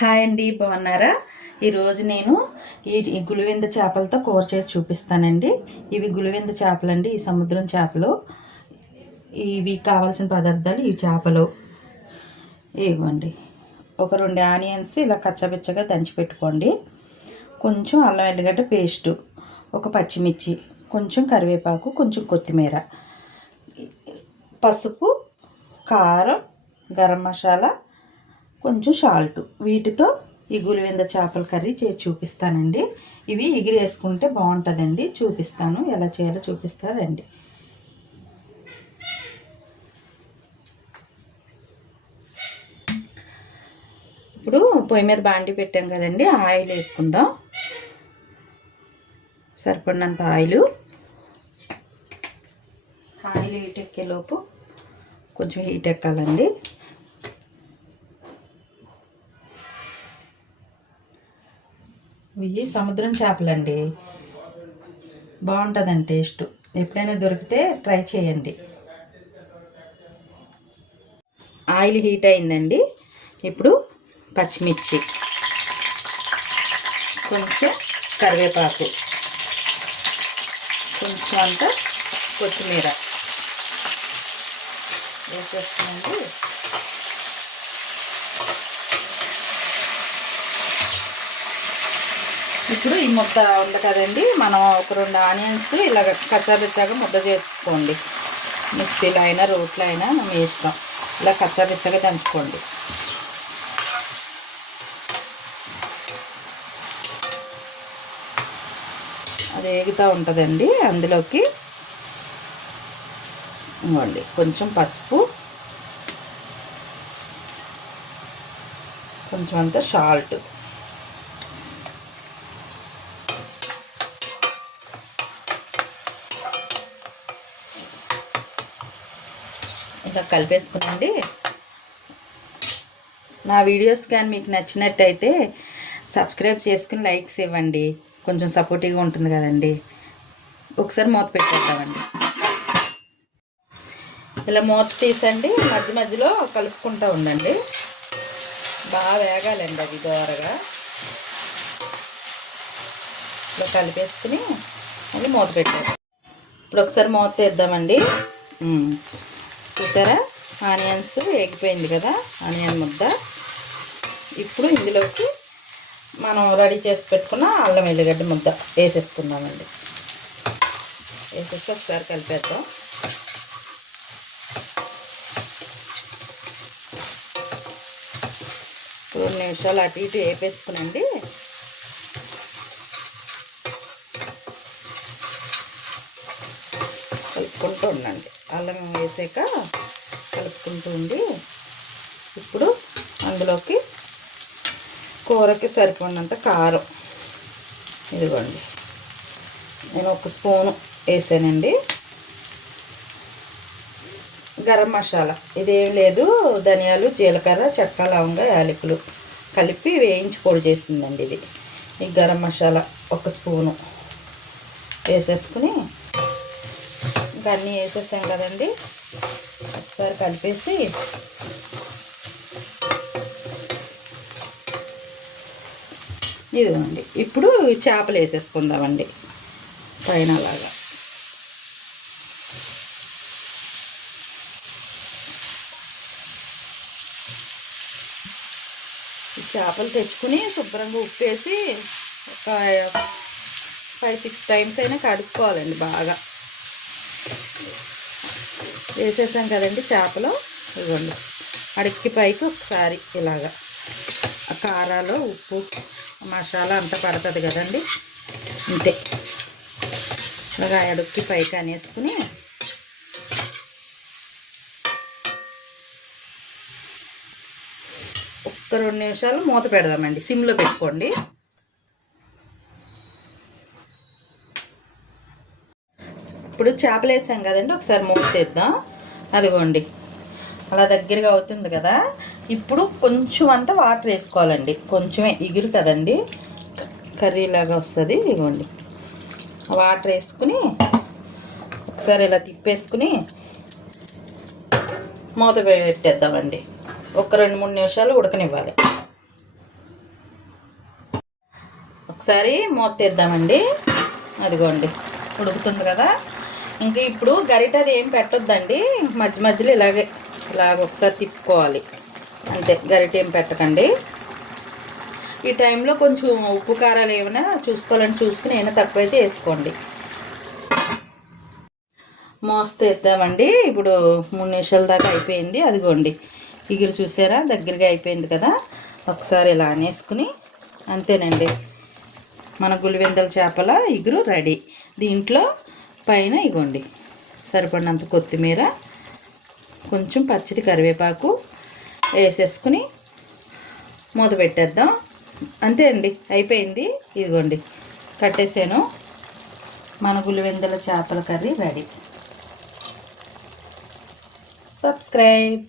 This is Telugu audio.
హాయ్ అండి, బాగున్నారా? ఈరోజు నేను ఈ గులివింద చేపలతో కూర చేసి చూపిస్తానండి. ఇవి గులివింద చేపలండి, ఈ సముద్రం చేపలు. ఇవి కావాల్సిన పదార్థాలు ఈ చేపలు ఇవ్వండి. ఒక 2 ఆనియన్స్ ఇలా కచ్చాపిచ్చగా దంచి పెట్టుకోండి. కొంచెం అల్లం ఎల్లిగడ్డ పేస్టు, ఒక పచ్చిమిర్చి, కొంచెం కరివేపాకు, కొంచెం కొత్తిమీర, పసుపు, కారం, గరం మసాలా, కొంచెం సాల్ట్. వీటితో ఈ గులివింద చేపల కర్రీ చేసి చూపిస్తానండి. ఇవి ఎగిరి వేసుకుంటే బాగుంటుందండి. చూపిస్తాను, ఎలా చేయాలో చూపిస్తారండి. ఇప్పుడు పొయ్యి మీద బాండి పెట్టాం కదండి, ఆయిల్ వేసుకుందాం. సరిపడినంత ఆయిల్ హీట్ ఎక్కేలోపు కొంచెం హీట్ ఎక్కాలండి. ఇవి సముద్రం చేపలండి, బాగుంటుందండి టేస్ట్. ఎప్పుడైనా దొరికితే ట్రై చేయండి. ఆయిల్ హీట్ అయిందండి. ఇప్పుడు పచ్చిమిర్చి, కొంచెం కరివేపాకు, కొంచెం అంత కొత్తిమీర వేసేస్తామండి. ఇప్పుడు ఈ ముద్ద ఉంది కదండి, మనం ఒక 2 ఆనియన్స్ ఇలాగ కచ్చాపిచ్చాగా ముద్ద చేసుకోండి. మిక్సీలో అయినా రోట్లో అయినా మనం వేస్తాం. ఇలా కచ్చాపిచ్చాగా దంచుకోండి. అది వేగుతూ ఉంటుందండి. అందులోకి ఇవ్వండి కొంచెం పసుపు, కొంచెం అంత సాల్ట్, ఇలా కలిపేసుకునండి. నా వీడియోస్ కానీ మీకు నచ్చినట్టయితే సబ్స్క్రైబ్ చేసుకుని లైక్స్ ఇవ్వండి. కొంచెం సపోర్టివ్గా ఉంటుంది కదండి. ఒకసారి మూత పెట్టేద్దామండి. ఇలా మూత తీసండి, మధ్య మధ్యలో కలుపుకుంటూ ఉండండి. బాగా వేగాలండి అది దోరగా. ఇలా కలిపేసుకుని మళ్ళీ మూత పెట్టేద్దాం. ఇప్పుడు ఒకసారి మూత తీద్దామండి. చూసారా, ఆనియన్స్ వేగిపోయింది కదా, ఆనియన్ ముద్ద. ఇప్పుడు ఇందులోకి మనం రెడీ చేసి పెట్టుకున్న అల్లం ఎల్లిగడ్డ ముద్ద వేసేసుకుందామండి. వేసేసి ఒకసారి కలిపేద్దాం. 2 నిమిషాలు అటు ఇటు వేపేసుకునండి. కలుపుకుంటూ ఉండండి. అల్లం వేసాక కలుపుకుంటూ ఉండి, ఇప్పుడు అందులోకి కూరకి సరిపడినంత కారం ఇదిగోండి, నేను 1 స్పూను వేసానండి. గరం మసాలా ఇదేం లేదు, ధనియాలు, జీలకర్ర, చెక్క, లవంగ, యాలకులు కలిపి వేయించి పొడి చేసిందండి ఇది. ఈ గరం మసాలా 1 స్పూను వేసేసుకుని ఇంకా అన్నీ వేసేసాం కదండి, ఒకసారి కలిపేసి ఇదిగోండి. ఇప్పుడు చేపలు వేసేసుకుందామండి పైన అలాగా. ఈ చేపలు తెచ్చుకుని శుభ్రంగా ఉప్పేసి ఒక 5-6 టైమ్స్ అయినా కడుక్కోవాలండి బాగా. వేసేసాం కదండి చేపలు, ఇవ్వండి అడిక్కి పైకి ఒకసారి ఇలాగా ఆ కారాలు, ఉప్పు, మసాలా అంతా పడుతుంది కదండి, అంతే. ఇలాగా అడుక్కి పైకి అనేసుకుని ఒక్క 2 నిమిషాలు మూత పెడదామండి. సిమ్లో పెట్టుకోండి. ఇప్పుడు చేపలు వేసాం కదండి, ఒకసారి మూత తీద్దాం. అదిగోండి అలా దగ్గరగా అవుతుంది కదా. ఇప్పుడు కొంచెం అంతా వాటర్ వేసుకోవాలండి. కొంచెమే, ఇగురు కదండి, కర్రీలాగా వస్తుంది. ఇదిగోండి వాటర్ వేసుకుని ఒకసారి ఇలా తిప్పేసుకుని మూత పెట్టేద్దామండి. ఒక 2-3 నిమిషాలు ఉడకనివ్వాలి. ఒకసారి మూత తీద్దామండి. అదిగోండి ఉడుకుతుంది కదా. ఇంకా ఇప్పుడు గరిట అది ఏం పెట్టొద్దండి, మధ్య మధ్యలో ఇలాగ ఒకసారి తిప్పుకోవాలి అంతే, గరిట ఏం పెట్టకండి. ఈ టైంలో కొంచెం ఉప్పు కారాలు ఏమైనా చూసుకోవాలని చూసుకుని ఏమైనా తక్కువైతే వేసుకోండి. మోస్తే వేద్దామండి. ఇప్పుడు 3 నిమిషాల దాకా అయిపోయింది. అదిగోండి ఇగురు చూసారా, దగ్గరగా అయిపోయింది కదా. ఒకసారి ఇలా అనేసుకుని అంతేనండి, మన గులివెందల చేపల ఇగురు రెడీ. దీంట్లో పైన ఇగోండి సరిపడినంత కొత్తిమీర, కొంచెం పచ్చడి కరివేపాకు వేసేసుకుని మూత పెట్టేద్దాం. అంతే అండి, అయిపోయింది. ఇదిగోండి కట్టేసాను. మన గులివెందల చేపల కర్రీ రెడీ. సబ్స్క్రైబ్.